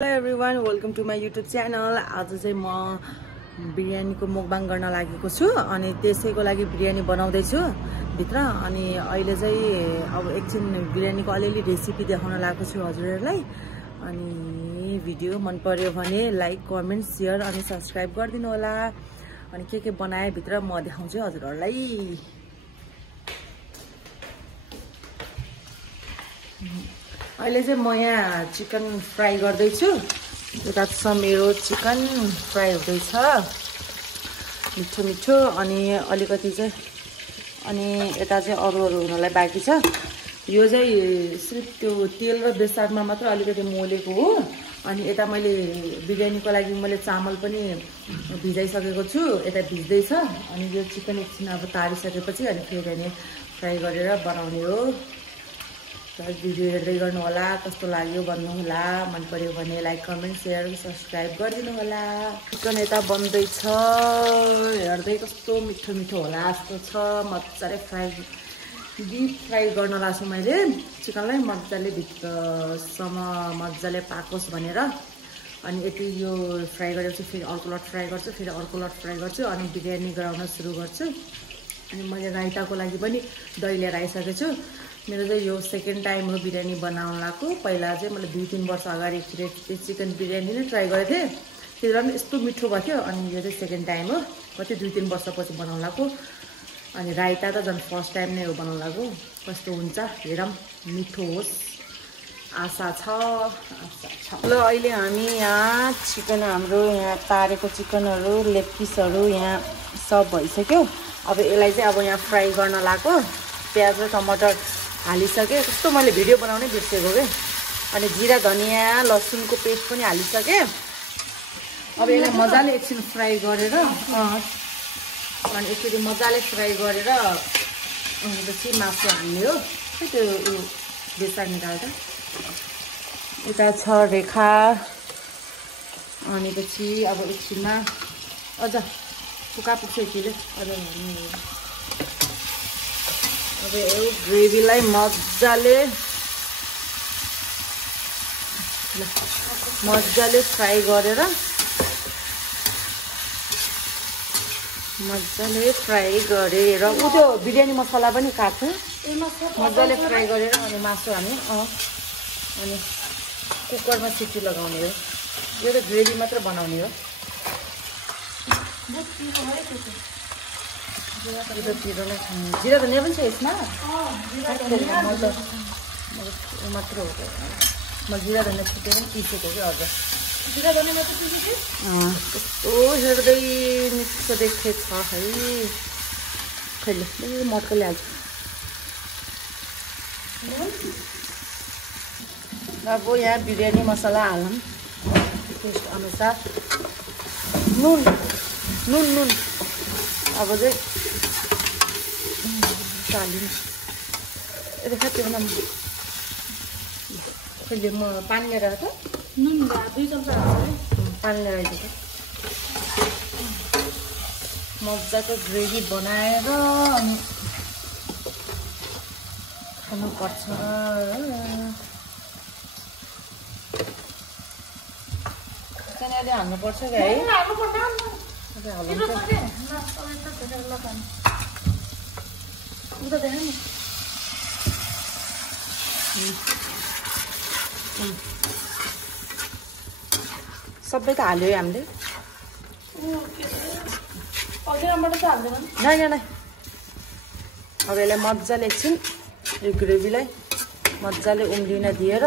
Hello everyone, welcome to my YouTube channel. आज चाहिँ म बिरयानीको मुकबाङ गर्न लागेको छु अनि त्यसैको लागि बिरयानी बनाउँदै छु भित्र अनि अहिले चाहिँ अब एकछिन बिरयानीको अलिअलि रेसिपी देखाउन लागेको छु हजुरहरुलाई अनि भिडियो मन पर्यो भने लाइक, कमेन्ट, शेयर अनि सब्स्क्राइब गरिदिनु होला अनि के बनाए भित्र म देखाउँछु हजुरहरुलाई। अहिले चाहिँ म यहाँ चिकन फ्राई गर्दै छु। यता छ मेरो चिकन फ्राई हुँदैछ मिठो मिठो अनि अलिकति चाहिँ अनि यता चाहिँ अरु हुनलाई बाँकी छ। यो चाहिँ सिर्फ त्यो तेल र बेसारमा मात्र अलिकति मोलेको हो अनि यता मैले बिरयानीको लागि मैले चामल पनि भिजाइसकेको छु। यता भिज्दै छ अनि यो चिकन एकछिन अब तारिसकेपछि अनि फेरि अनि फ्राई गरेर बनाउने हो। भिडियो हेर्दै गर्नु होला, कस्तो लाग्यो भन्नु होला, मन पर्यो भने लाइक, कमेन्ट, शेयर, सब्स्क्राइब गरिदिनु होला। चिकन यता बन्दै छ, हेर्दै कस्तो मिठो मिठो होला जस्तो छ। मजाले डीप फ्राई गर्न लाग्छु मैले चिकनलाई मजाले भित्रसम्म मजाले पाकोस् भनेर अनि यति यो फ्राई गरेपछि फेरि अर्को लट फ्राई गर्छु, फेरि अर्को लट फ्राई गर्छु अनि बिरयानी गराउन सुरु गर्छु। अनि मैले राइताको लागि पनि दही लिएर आइसकेको छु। मेरो चाहिँ यो सेकेन्ड टाइम हो बिरयानी बनाउन लागेको। पहिला चाहिँ मैले 2-3 वर्ष अगाडि चिकन बिरयानी नै ट्राई गरेको थिएँ, त्यतिबेला पनि यस्तो मिठो भएको थियो अनि यो चाहिँ सेकेन्ड टाइम हो, कति 2-3 वर्षपछि बनाउन लागेको। अनि राइता त झन् फर्स्ट टाइम नै हो बनाउन लागेको। कस्तो हुन्छ हेरौँ, मिठो होस् आशा छ। ल अहिले हामी यहाँ चिकन हाम्रो यहाँ तारेको चिकनहरू लेग पिसहरू यहाँ सब भइसक्यो। अब यसलाई चाहिँ अब यहाँ फ्राई गर्न लागेको। प्याज र टमाटर हालिसकेँ, कस्तो मैले भिडियो बनाउनै बिर्सेको के। अनि जिरा धनियाँ लसुनको पेस्ट पनि हालिसकेँ। अब यसलाई मजाले एकछिन फ्राई गरेर अनि यसरी मजाले फ्राई गरेर पछि मासु हाल्ने हो। त्यो बेसार निकाल्दा यता छ रेखा अनि पछि अब एकछिनमा अझ फुका पुग्छ एकले अझ अब यो ग्रेभीलाई मजाले फ्राई गरेर त्यो बिरयानी मसला पनि काट्छु मजाले फ्राई गरेर अनि मासु हाल्ने अनि कुकरमा सिटी लगाउने हो। यो त ग्रेभी मात्र बनाउने हो। जिरा धनियाँ पनि छ यसमा मात्र हो। म जिरा धनियाँ छुटेर पनि पिसेको कि हजुर जिरा धनियाँ मात्र पिसेको कस्तो हेर्दै मिठो देखेको छ है। खैले मटोले हाल्छु। अब यहाँ बिरयानी मसला हालौँ टेस्ट अनुसार नुन अब चाहिँ चालिनु रेखा त्यो बेला कहिले म पानी लिएर त नुन 2 चम्चा पानी लिएर आइदिएको। मजाको ग्रेभी बनाएर अनि खानुपर्छ। अहिले हाल्नुपर्छ क्या है। सबै त हाल्यो हामीले नै अब यसलाई मजाले एकछिन यो ग्रेभीलाई मजाले उम्लिन दिएर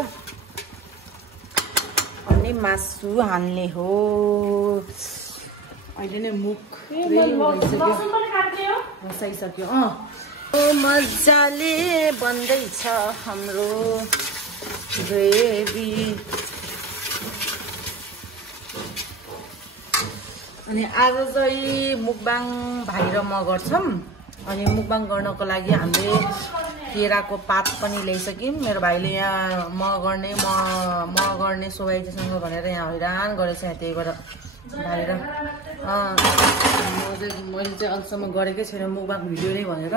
अनि मासु हाल्ने हो। अहिले नै मुख बसाइसक्यो। मजाले बन्दैछ हाम्रो ग्रेभी। अनि आज चाहिँ मुकबाङ भाइ र म गर्छौँ। अनि मुकबाङ गर्नको लागि हामीले केराको पात पनि ल्याइसक्यौँ। मेरो भाइले यहाँ म गर्ने सोभाइजीसँग भनेर यहाँ हैरान गरेछ। यहाँ त्यही भएर भाइ र मैले चाहिँ अहिलेसम्म गरेकै छैन मुकबाङ भिडियो नै भनेर,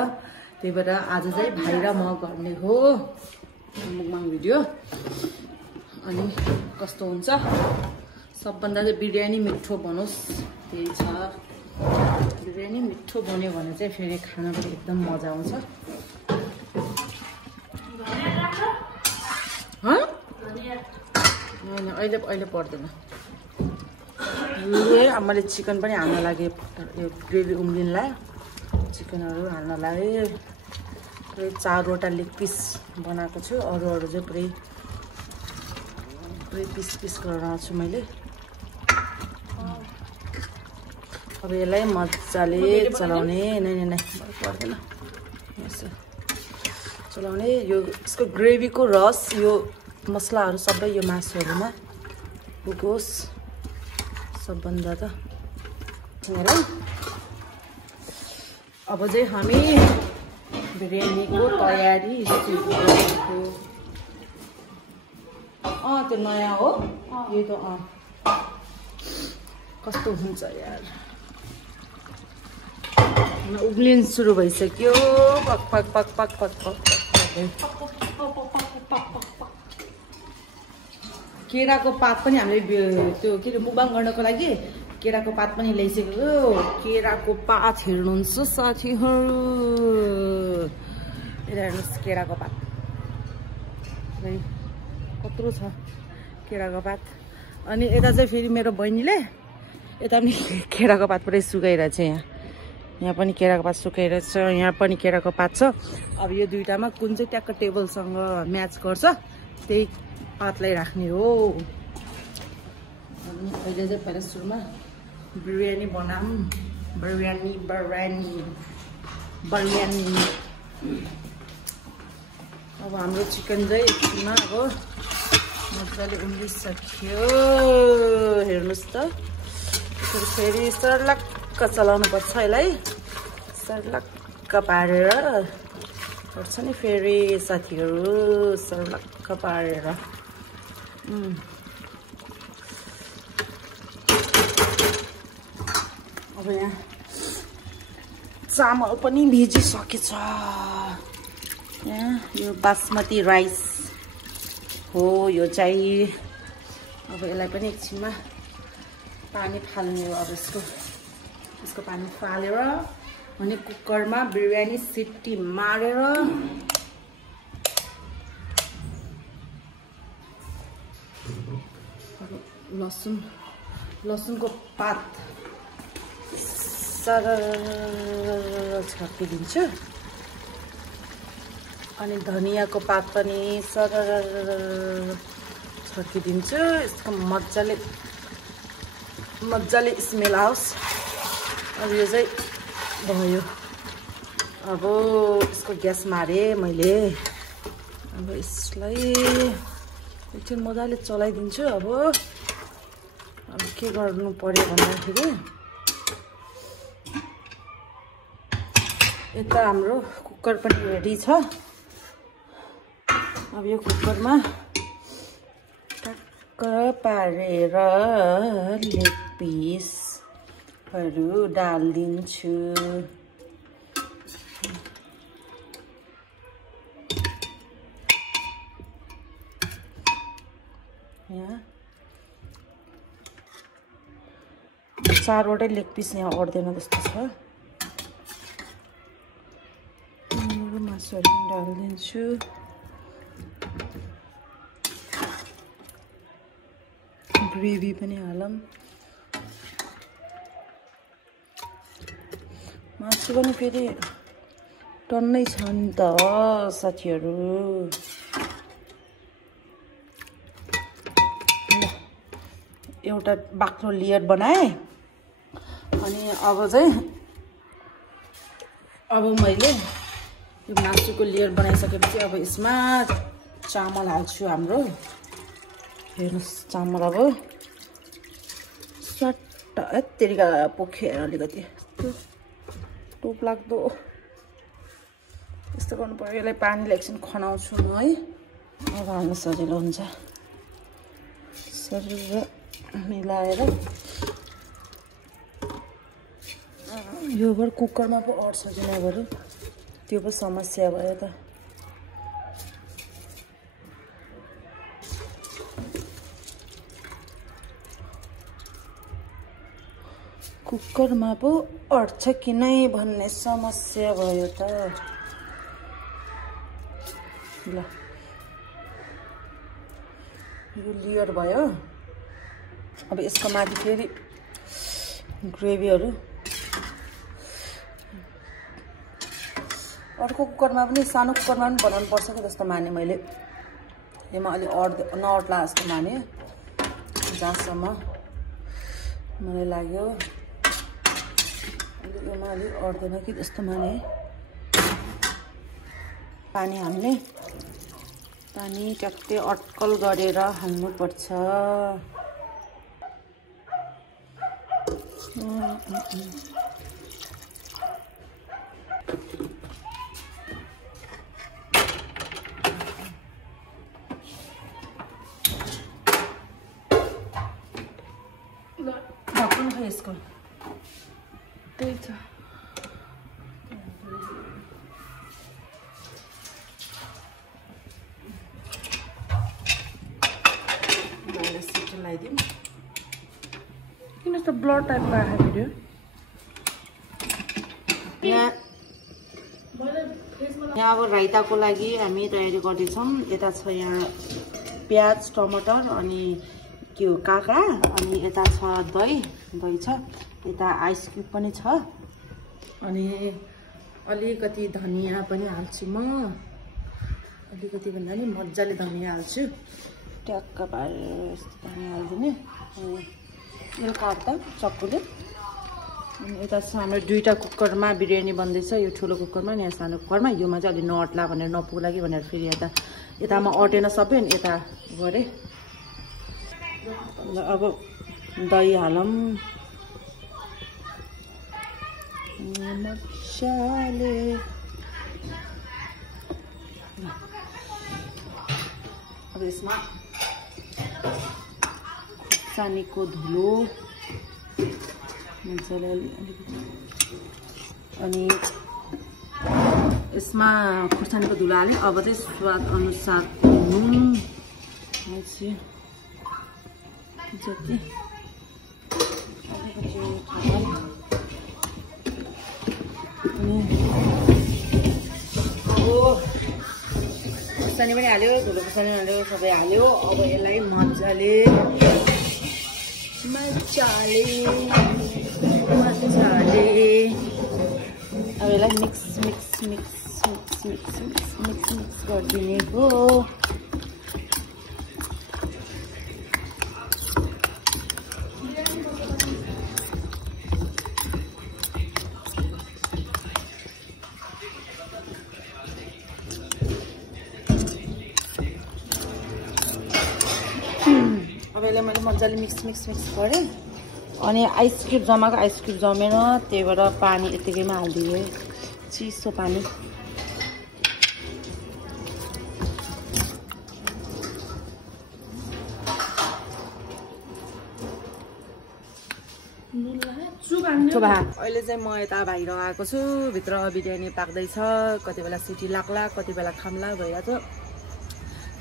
त्यही भएर आज चाहिँ भाइ र म गर्ने हो मुकबाङ भिडियो। अनि कस्तो हुन्छ सबभन्दा चाहिँ बिरयानी मिठो बनोस् त्यही छ बिरयानी मिठो बन्यो भने चाहिँ फेरि खान पनि एकदम मजा आउँछ हैन अहिले पर्दैन अब मैले चिकन पनि हाल्न लागेँ यो ग्रेभी उम्लिनलाई चिकनहरू हाल्न लागेँ पुरै 4वटा लेग पिस बनाएको छु अरू चाहिँ पुरै पिस गरेर छु मैले अब यसलाई मजाले चलाउने नै पर्दैन यसो चलाउने यो यसको ग्रेभीको रस यो मसलाहरू सबै यो मासुहरूमा पुगोस् सबभन्दा त अब चाहिँ हामी बिरयानीको तयारी त्यो नयाँ हो यो त कस्तो हुन्छ यार उब्लिन सुरु भइसक्यो पक पक पक पक पक पक केराको पात पनि हामीले त्यो के अरे मुकबाङ गर्नको लागि केराको पात पनि ल्याइसकेको केराको पात हेर्नुहुन्छ साथीहरू हेर्नुहोस् केराको पात कत्रो छ केराको पात अनि यता चाहिँ फेरि मेरो बहिनीले यता पनि केराको पात पुरै सुकाइरहेछ यहाँ पनि केराको पात सुकाइरहेछ यहाँ पनि केराको पात छ अब यो दुईटामा कुन चाहिँ ट्याक्क टेबलसँग म्याच गर्छ त्यही पातलाई राख्ने हो अनि अहिले चाहिँ पहिला सुरुमा बिरयानी बनाऊँ बिरयानी अब हाम्रो चिकन चाहिँ एकछिनमा अब मजाले उम्लिसक्यो हेर्नुहोस् त फेरि सर्लक्क चलाउनु पर्छ यसलाई सर्लक्क पारेर पर्छ नि फेरि साथीहरू सर्लक्क पारेर अब यहाँ चामल पनि भिजिसकेछ यहाँ यो बासमती राइस हो यो चाहिँ अब यसलाई पनि एकछिनमा पानी फाल्ने हो अब यसको पानी फालेर अनि कुकरमा बिरयानी सिटी मारेर लसुनको पात सरर छर्किदिन्छु अनि धनियाको पात पनि सरर छर्किदिन्छु यसको मजाले स्मेल आओस् अब यो चाहिँ भयो अब यसको ग्यास मारे मैले अब यसलाई एकछिन मजाले चलाइदिन्छु अब के गर्नु पर्यो भन्दाखेरि यता हाम्रो कुकर पनि रेडी छ अब यो कुकरमा टक्क पारेर लेग पिसहरू डालिदिन्छु यहाँ 4वटै लेग पिस यहाँ अड्दैन जस्तो छ मासुहरू पनि डालिदिन्छु ग्रेभी पनि हालौँ मासु पनि फेरि टन्नै छ नि त साथीहरू एउटा बाक्लो लेयर बनाएँ अनि अब मैले यो मासुको लेयर बनाइसकेपछि अब यसमा चामल हाल्छु हाम्रो हेर्नुहोस् चामल अब सट्ट यत्तिका पोखेर अलिकति टोप लाग्दो यस्तो गर्नु पर्यो यसलाई पानीले एकछिन खनाउँछु म है अब हाल्न सजिलो हुन्छ सजिलो मिलाएर यो भर कुकरमा पो अट्छ जिनाहरू त्यो पो समस्या भयो त कुकरमा पो अट्छ कि नै भन्ने समस्या भयो त। ल यो लेयर भयो। अब यसको माथि फेरि ग्रेभीहरू अर्को कुकरमा पनि सानो कुकरमा पनि बनाउनु पर्छ कि जस्तो माने मैले। यसमा अलि नअट्ला जस्तो माने जहाँसम्म मलाई लाग्यो। यसमा अलि अट्दैन कि जस्तो माने। पानी हाल्ने, पानी ट्याक्कै अट्कल गरेर हाल्नुपर्छ। ढक्कन खै यसको त्यही छ। सिटी लगाइदिउँ। किन यस्तो ब्लड टाइपको आएको भिडियो? यहाँ अब राइताको लागि हामी तयारी गर्दैछौँ। यता छ यहाँ प्याज टमाटर अनि के हो काँक्रा, अनि यता छ दही छ, यता आइस क्युब पनि छ, अनि अलिकति धनियाँ पनि हाल्छु म। अलिकति भन्दा नि मजाले धनियाँ हाल्छु। ट्याक्क पारेर यस्तो धनियाँ हालिदिने। यो काट्दा चक्कुले। अनि यता छ हाम्रो दुईवटा कुकरमा बिरयानी बन्दैछ। यो ठुलो कुकरमा अनि यहाँ सानो कुकरमा। योमा चाहिँ अलि नअट्ला भनेर नपुग्ला कि भनेर फेरि यतामा अटेन सबै अनि यता गरेँ। अब दही हालौँ मजाले। अब यसमा खुर्सानीको धुलो मजाले अलिकति, अनि यसमा खुर्सानीको धुलो हालेँ। अब चाहिँ स्वाद अनुसारको नुन जति अलिकति खुर्सानी पनि हाल्यो, धुलो खुर्सानी हाल्यो, सबै हाल्यो। अब यसलाई मजाले अब यसलाई मिक्स गरिदिने हो। अब यसलाई मैले मजाले मिक्स गरेँ। अनि आइस क्युब जमाएको, आइस क्युब जमेर त्यही भएर पानी यतिकैमा हालिदिएँ, चिसो पानी। अहिले चाहिँ म यता बाहिर आएको छु। भित्र बिरयानी पाक्दैछ। कति बेला सिटी लाग्ला, कति बेला खाम्ला भइरहेको छ।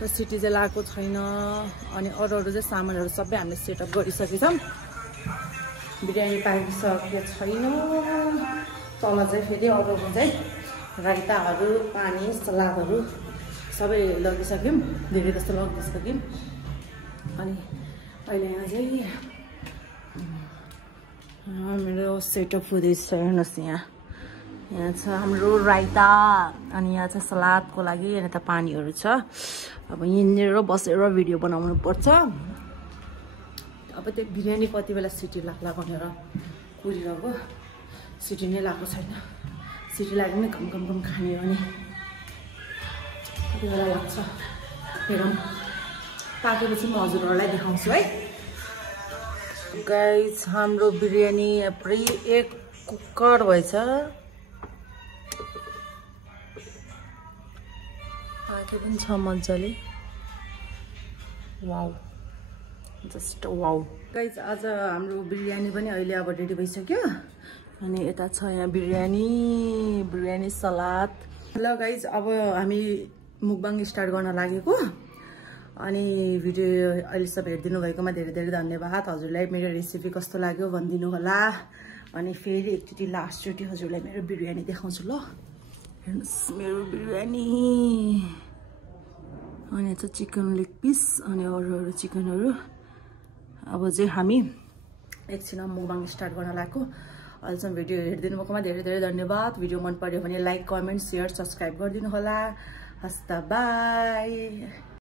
र सिटी चाहिँ लगाएको छैन। अनि अरू चाहिँ सामानहरू सबै हामीले सेटअप गरिसकेछौँ। बिरयानी पाकिसकेको छैन। तल चाहिँ फेरि अरू चाहिँ राइताहरू, पानी, सलादहरू सबै लगिसक्यौँ। धेरै जस्तो लगिसक्यौँ। अनि अहिले यहाँ चाहिँ मेरो सेटअप हुँदैछ। हेर्नुहोस् यहाँ छ हाम्रो राइता, अनि यहाँ छ सलादको लागि, अनि यता पानीहरू छ। अब यहीँनिर बसेर भिडियो बनाउनु पर्छ। अब त्यो बिरयानी कति बेला सिटी लाग्ला भनेर कुरिरहेको। सिटी नै लगाएको छैन। सिटी लाग्यो भने घम खाने हो नि कति बेला लाग्छ हेरौँ। पाकेपछि म हजुरहरूलाई देखाउँछु है। गाइस हाम्रो बिरयानी पुरै एक कुकर भएछ। पाके पनि छ मजाले। Wow, just wow. गाइस आज हाम्रो बिरयानी पनि अहिले अब रेडी भइसक्यो। अनि यता छ यहाँ बिरयानी सलाद। ल गाइस अब हामी मुकबाङ स्टार्ट गर्न लागेको। अनि भिडियो अहिलेसम्म हेरिदिनु भएकोमा धेरै धेरै धन्यवाद। हजुरलाई मेरो रेसिपी कस्तो लाग्यो भनिदिनु होला। अनि फेरि एकचोटि लास्टचोटि हजुरलाई मेरो बिरयानी देखाउँछु ल हेर्नुहोस् मेरो बिरयानी अनि यता चिकन लेग पिस अनि अरू चिकनहरू अब चाहिँ हामी एकछिनमा मुकबाङ स्टार्ट गर्न लागेको अहिलेसम्म भिडियो हेरिदिनु भएकोमा धेरै धेरै धन्यवाद भिडियो मन पर्यो भने लाइक कमेन्ट सेयर सब्सक्राइब गरिदिनु होला हस् त बाई